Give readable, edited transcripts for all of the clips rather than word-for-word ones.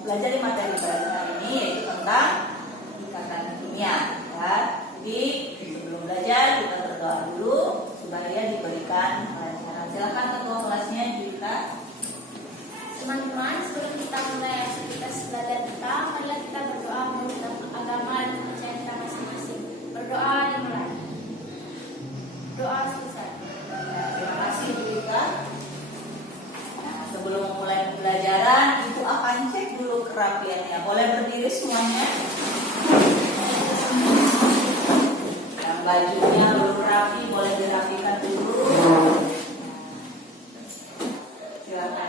mempelajari materi pelajaran ini yaitu tentang ikatan kimia. Ya. Jadi sebelum belajar kita berdoa dulu supaya diberikan pelajaran. Silakan ketua kelasnya Juwita. Teman-teman, sebelum kita mulai aktivitas belajar kita, marilah kita berdoa menurut agama dan kepercayaan kita masing-masing. Berdoa dimulai. Doa selesai. Terima kasih Juwita. Nah, sebelum mulai pembelajaran, Ibu akan cek dulu kerapiannya. Boleh berdiri semuanya. Yang bajunya belum rapi, boleh dirapikan dulu. Silakan.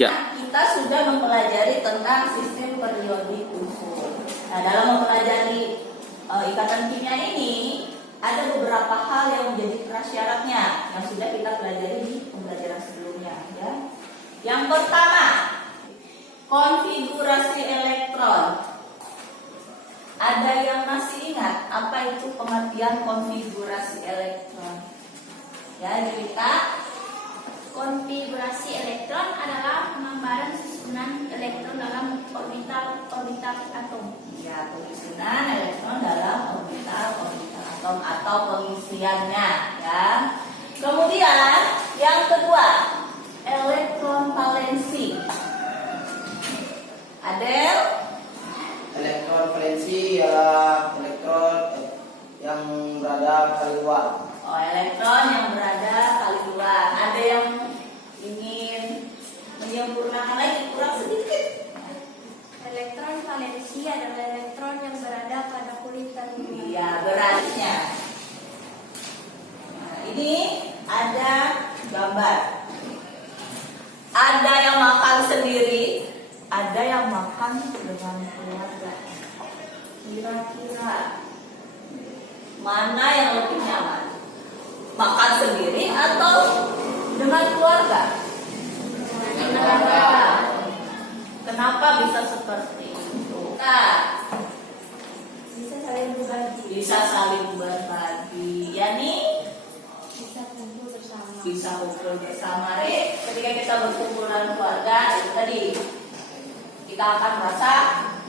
Kita sudah mempelajari tentang sistem periodik unsur. Nah, dalam mempelajari ikatan kimia ini ada beberapa hal yang menjadi prasyaratnya yang sudah kita pelajari di pembelajaran sebelumnya. Ya. Yang pertama, konfigurasi elektron. Ada yang masih ingat apa itu pengertian konfigurasi elektron? Ya, kita Konfigurasi elektron adalah pengambaran susunan elektron dalam orbital atom. Ya, penyusunan elektron dalam orbital atom atau pengisiannya. Ya. Kemudian yang kedua, elektron valensi. Adel? Elektron valensi ialah elektron yang berada kali luar. Oh, elektron yang berada kali luar. Ada yang ingin menyempurnakan lagi, kurang sedikit. Elektron valensi adalah elektron yang berada pada kulit terluar. Iya, beratnya. Nah, ini ada gambar. Ada yang makan sendiri, ada yang makan dengan keluarga. Kira-kira mana yang lebih nyaman? Makan sendiri atau dengan keluarga? Kenapa bisa seperti itu? Nah, Bisa saling berbagi. bisa saling berbagi. Yani Bisa kumpul bersama. bisa kumpul bersama. Ketika kita berkumpul dengan keluarga, itu tadi kita akan merasa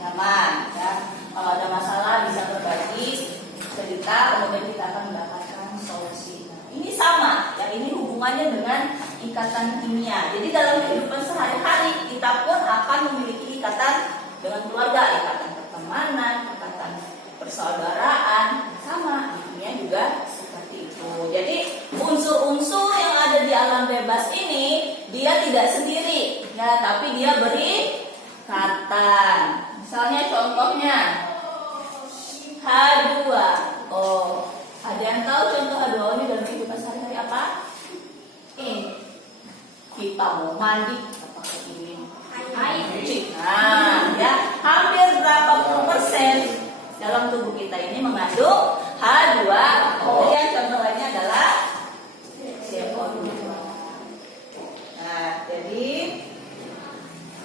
nyaman. Ya. Kalau ada masalah bisa berbagi cerita, kemudian kita akan mendapatkan solusi. Ini sama, yang ini hubungannya dengan ikatan kimia. Jadi dalam kehidupan sehari-hari kita pun akan memiliki ikatan dengan keluarga, ikatan pertemanan, ikatan persaudaraan, sama. Kimia juga seperti itu. Jadi unsur-unsur yang ada di alam bebas ini dia tidak sendiri, ya, tapi dia berikatan. Misalnya contohnya H2O. Oh, ada yang tahu contoh H2O ini dalam kehidupan sehari-hari apa? Kita mau mandi, kita pakai ini air cuci. Nah, ya, hampir berapa puluh persen dalam tubuh kita ini mengandung H2O. Yang contoh lainnya adalah CO2. Nah, jadi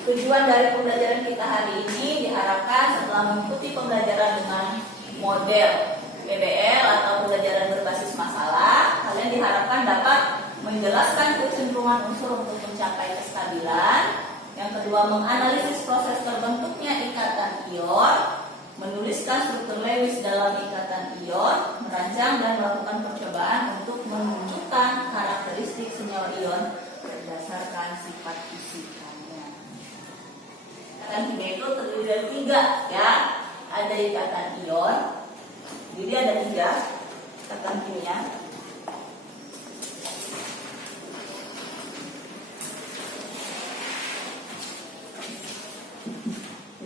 tujuan dari pembelajaran kita hari ini diharapkan setelah mengikuti pembelajaran dengan model PBL atau pembelajaran berbasis masalah, kalian diharapkan dapat menjelaskan kecenderungan unsur untuk mencapai kestabilan. Yang kedua, menganalisis proses terbentuknya ikatan ion, menuliskan struktur Lewis dalam ikatan ion, merancang dan melakukan percobaan untuk menunjukkan karakteristik senyawa ion berdasarkan sifat fisikanya. Ikatan kimia itu terdiri dari 3, ya. Ada ikatan ion, jadi ada 3 ikatan kimia.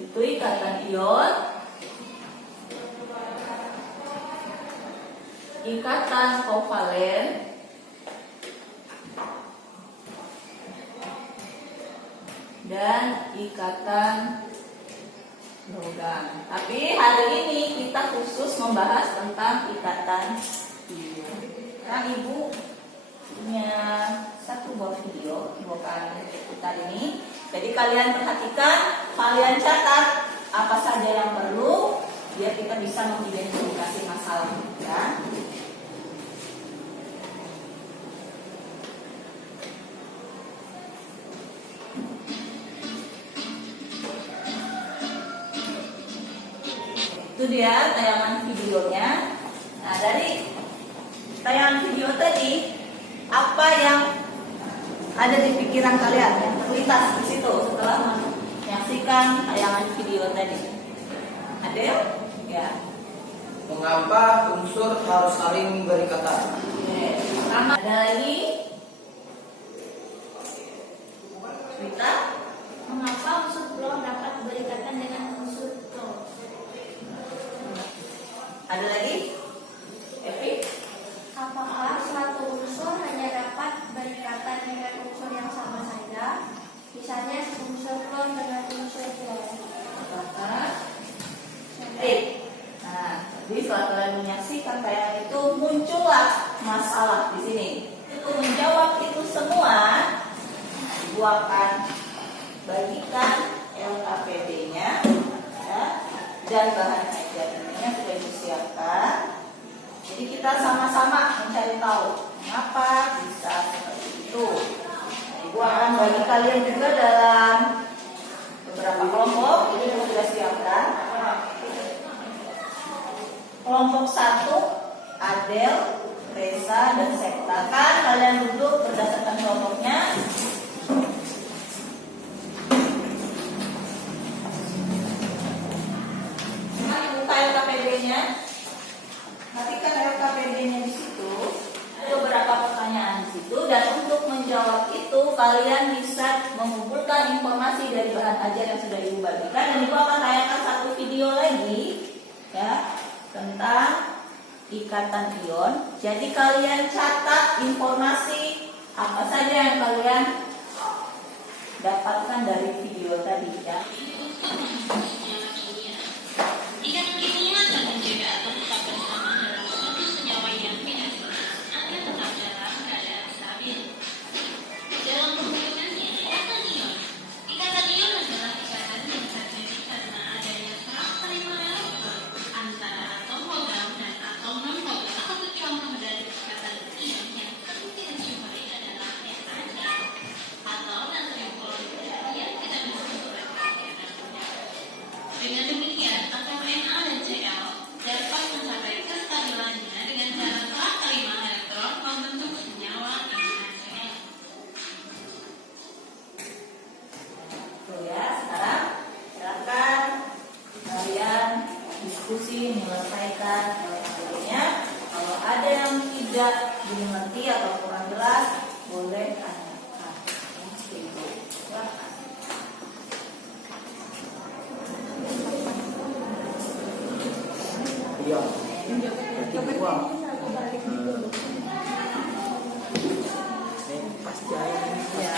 Itu ikatan ion, ikatan kovalen, dan ikatan logam. Tapi hari ini kita khusus membahas tentang ikatan ion. Nah, Ibu punya satu buah video bukan kita ini. Jadi kalian perhatikan, kalian catat apa saja yang perlu biar kita bisa mengidentifikasi masalah, ya. Itu dia tayangan videonya. Nah, dari tayangan video tadi, apa yang ada di pikiran kalian yang terlintas di situ setelah menyaksikan tayangan video tadi? Ada ya? Mengapa unsur harus saling berikatan? Pertama, ada lagi cerita. Mengapa unsur flow dapat berikatan dengan unsur flow? Ada lagi, Evi? Apakah suatu unsur hanya dapat berikatan dengan unsur yang sama saja? Misalnya unsur flow dengan unsur flow. Apakah? Nah, jadi setelah kalian menyaksikan tayangan itu muncullah masalah di sini. Untuk menjawab itu semua, Ibu akan bagikan LKPD-nya ya, dan bahan ajarnya sudah disiapkan. Jadi kita sama-sama mencari tahu mengapa bisa seperti itu. Nah, Ibu akan bagi kalian juga dalam beberapa kelompok. Ini Ibu sudah siapkan. Kelompok 1, Adel, Reza, dan Sekta. Kan kalian duduk berdasarkan kelompoknya. Buka LKPD-nya. Nantikan LKPD-nya di situ. Ada beberapa pertanyaan di situ. Dan untuk menjawab itu, kalian bisa mengumpulkan informasi dari bahan ajar yang sudah Ibu bagikan. Dan Ibu akan tayangkan satu video lagi, ya, tentang ikatan ion. Jadi kalian catat informasi apa saja yang kalian dapatkan dari video tadi ya. Ikatan kimia akan menjaga atom tetap bersama dalam suatu senyawa yang tidak seimbang agar tetap dalam keadaan stabil. Dalam pembentukannya, ikatan ion. Ikatan ion adalah ikatan yang terjadi karena adanya serang terima elektron antara atom logam dan atom non-logam. Satu contoh dari ikatan ion yang sering kita jumpai adalah Na atau natrium klorid yang kita bisa sebutkan dengan mudah. Dengan demikian, atom Na dan Cl dapat mencapai kestabilannya dengan cara serang terima elektron membentuk senyawa NaCl. Tuh ya, sekarang silakan kalian diskusi menyelesaikan LKPD-nya. Kalau ada yang tidak dimengerti atau kurang jelas, boleh tanyakan. Seperti itu. Silakan. Iya. Berarti dua. Pas jaya ini pas ya.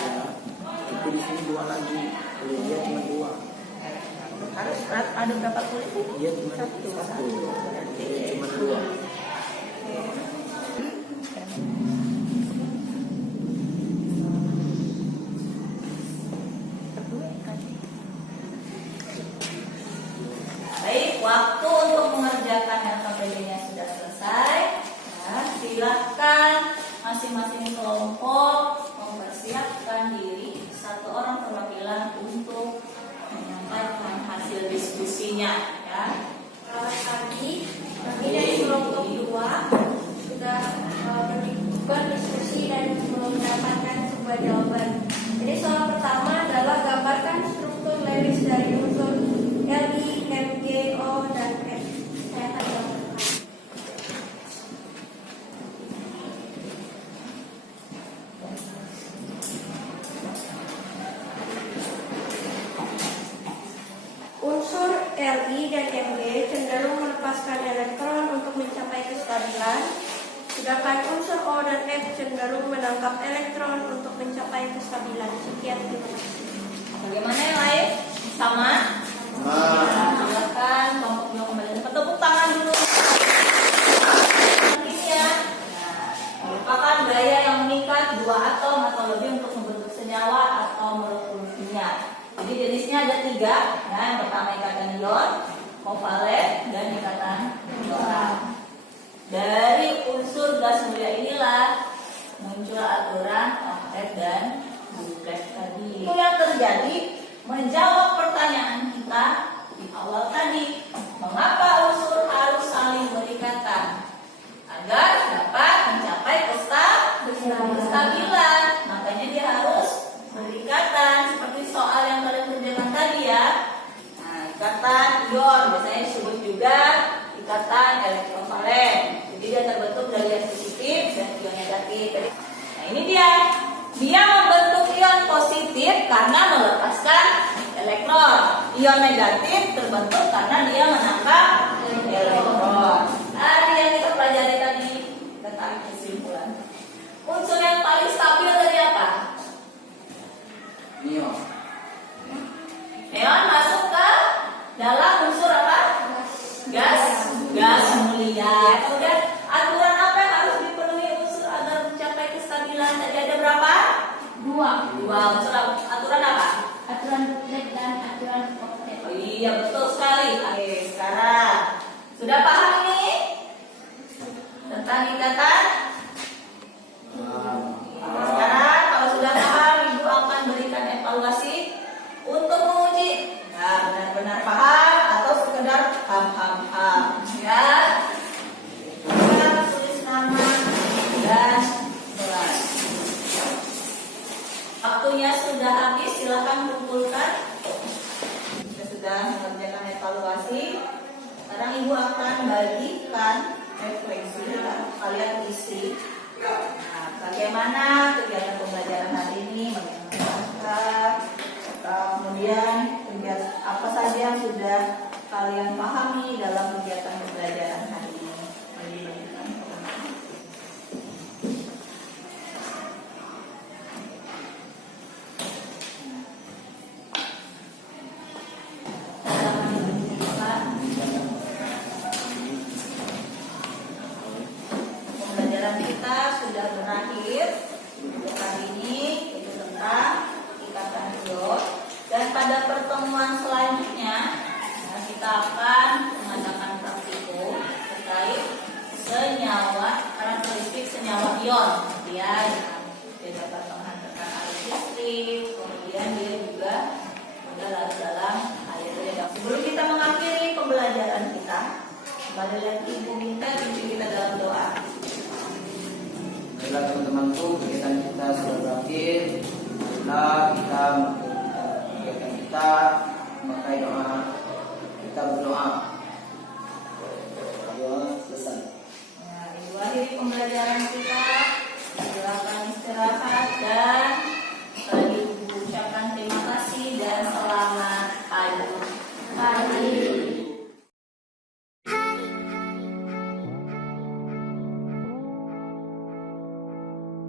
Itu di sini dua lagi. Kalau dia cuma dua. Harus ada berapa kulit? Dia cuma satu. Dia cuma dua. Baik, waktu untuk mengerjakan LKPD-nya sudah selesai. Ya, silakan masing-masing kelompok mempersiapkan diri satu orang perwakilan untuk menyampaikan hasil diskusinya. Ya. Selamat pagi, kami dari kelompok 2 sudah berdiskusi dan mendapatkan sebuah jawaban. Jadi soal pertama adalah gambarkan struktur Lewis dari unsur Li, Mg, O, dan F. Saya akan gambarkan. Unsur Li dan Mg cenderung melepaskan elektron untuk mencapai kestabilan, sedangkan unsur O dan F cenderung menangkap elektron untuk mencapai kestabilan. Sekian, terima kasih. Bagaimana yang lain? Sama? Ya, silakan kelompok 2 kembali. Tepuk tangan dulu. Ini ya. Nah, merupakan gaya yang mengikat dua atom atau lebih untuk membentuk senyawa atau molekul kimia. Jadi jenisnya ada 3. Ya, yang pertama ikatan ion, kovalen, dan ikatan ion. Dari unsur gas mulia inilah muncul aturan oktet dan duplex tadi. Itu yang terjadi menjawab pertanyaan kita di awal tadi. Mengapa unsur ikatan ion, biasanya disebut juga ikatan elektrovalen. Jadi dia terbentuk dari ion positif dan ion negatif. Nah ini dia membentuk ion positif karena melepaskan elektron. Ion negatif terbentuk karena dia menangkap elektron. Tadi yang kita pelajari tadi tentang kesimpulan. Unsur yang paling stabil dari apa? Neon. Neon masuk ke dalam unsur apa? Gas mulia. Kemudian aturan apa yang harus dipenuhi unsur agar mencapai kestabilan? Tadi ada berapa? Dua. Unsur aturan apa? Aturan Duplet dan aturan Oktet. Oh iya, betul sekali. Oke, sekarang sudah paham nih tentang ikatan? Sekarang kalau sudah paham, Ibu akan berikan evaluasi untuk menguji benar-benar paham atau sekedar ham-ham-ham. Ya, kita tulis nama dan kelas. Waktunya sudah habis, silakan kumpulkan. Kita sudah mengerjakan evaluasi. Sekarang Ibu akan bagikan refleksi, kalian isi. Nah, bagaimana kegiatan pembelajaran hari ini, kemudian apa saja yang sudah kalian pahami dalam kegiatan pembelajaran hari ini. Pembelajaran kita sudah berakhir untuk hari ini, itu tentang ikatan ion. Dan pada pertemuan selanjutnya kita akan mengadakan praktikum terkait senyawa, karakteristik senyawa ion. Dia dapat menghantarkan arus listrik, kemudian dia juga larut dalam air. Sebelum kita mengakhiri pembelajaran kita, kembali lagi Ibu minta pimpin kita dalam doa. Baiklah teman-temanku, kegiatan kita sudah berakhir. Marilah kita kegiatan kita memakai doa. Kita berdoa. Doa selesai. Nah, Ibu akhiri pembelajaran kita.